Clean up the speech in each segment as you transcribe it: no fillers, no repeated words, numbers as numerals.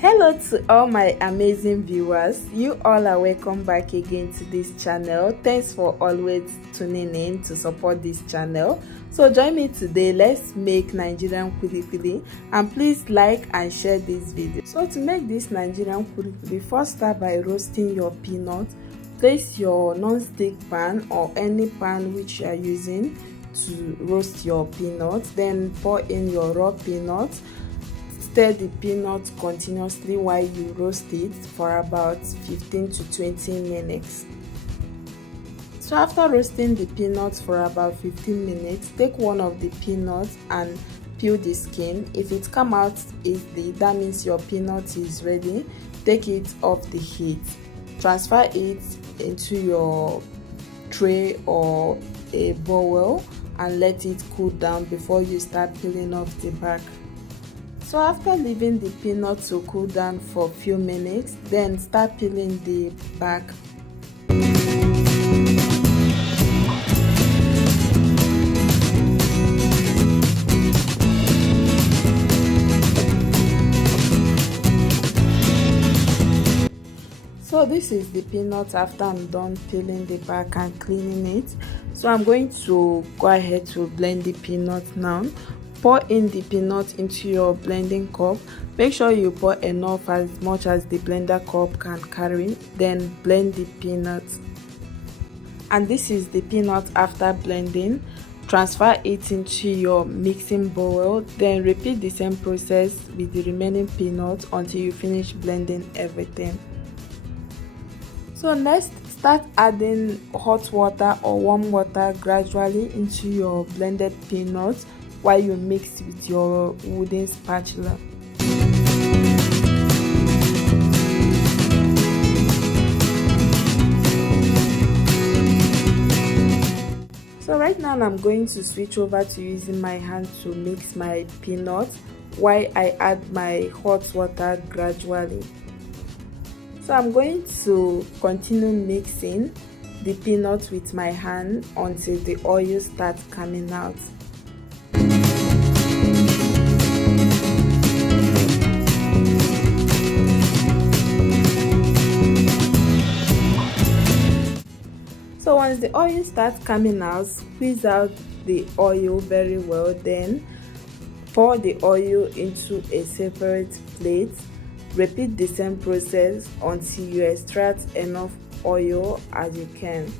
Hello to all my amazing viewers. You all are welcome back again to this channel. Thanks for always tuning in to support this channel. So join me today. Let's make Nigerian kulikuli, and please like and share this video. So to make this Nigerian kulikuli, first start by roasting your peanut. Place your non-stick pan or any pan which you are using to roast your peanut. Then pour in your raw peanut. Stir the peanut continuously while you roast it for about 15 to 20 minutes. So after roasting the peanuts for about 15 minutes, take one of the peanuts and peel the skin. If it comes out easily, that means your peanut is ready. Take it off the heat. Transfer it into your tray or a bowl and let it cool down before you start peeling off the back. So after leaving the peanut to cool down for a few minutes, then start peeling the back. So this is the peanut after I'm done peeling the back and cleaning it. So I'm going to go ahead to blend the peanut now. Pour in the peanut into your blending cup. Make sure you pour enough, as much as the blender cup can carry. Then blend the peanuts. And this is the peanut after blending. Transfer it into your mixing bowl. Then repeat the same process with the remaining peanuts until you finish blending everything. So next, start adding hot water or warm water gradually into your blended peanuts while you mix with your wooden spatula. So right now I'm going to switch over to using my hand to mix my peanuts while I add my hot water gradually. So I'm going to continue mixing the peanuts with my hand until the oil starts coming out. So once the oil starts coming out, squeeze out the oil very well. Then pour the oil into a separate plate. Repeat the same process until you extract enough oil as you can.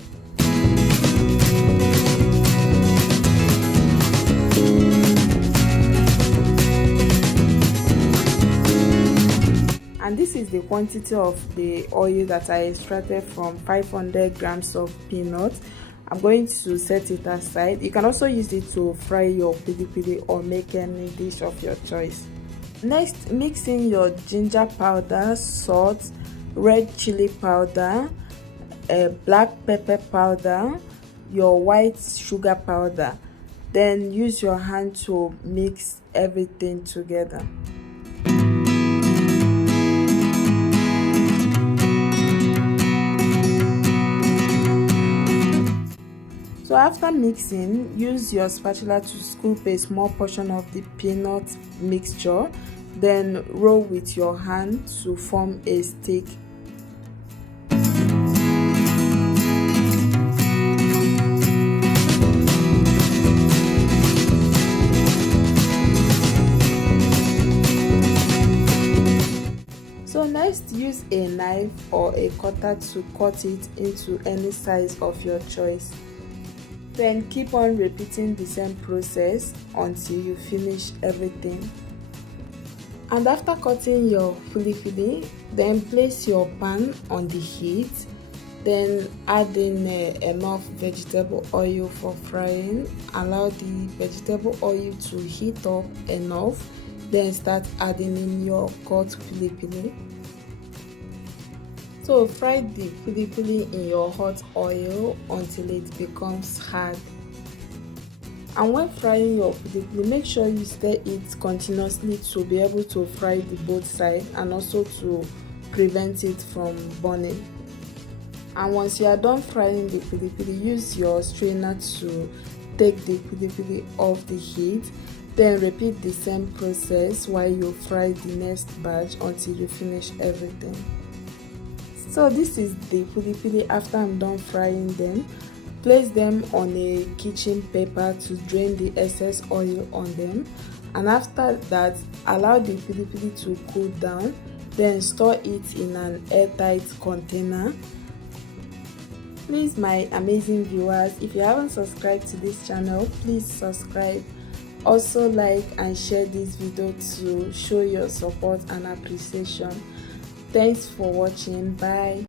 And this is the quantity of the oil that I extracted from 500 grams of peanuts. I'm going to set it aside. You can also use it to fry your kulikuli or make any dish of your choice. Next, mix in your ginger powder, salt, red chili powder, black pepper powder, your white sugar powder. Then use your hand to mix everything together. So after mixing, use your spatula to scoop a small portion of the peanut mixture, then roll with your hand to form a stick. So next, use a knife or a cutter to cut it into any size of your choice. Then keep on repeating the same process until you finish everything. And after cutting your kulikuli, then place your pan on the heat. Then add in enough vegetable oil for frying. Allow the vegetable oil to heat up enough. Then start adding in your cut kulikuli. So fry the kulikuli in your hot oil until it becomes hard. And when frying your kulikuli, make sure you stir it continuously to be able to fry the both sides and also to prevent it from burning. And once you are done frying the kulikuli, use your strainer to take the kulikuli off the heat. Then repeat the same process while you fry the next batch until you finish everything. So this is the kulikuli after I'm done frying them. Place them on a kitchen paper to drain the excess oil on them, and after that allow the kulikuli to cool down, then store it in an airtight container. Please, my amazing viewers, if you haven't subscribed to this channel, please subscribe. Also like and share this video to show your support and appreciation. Thanks for watching. Bye.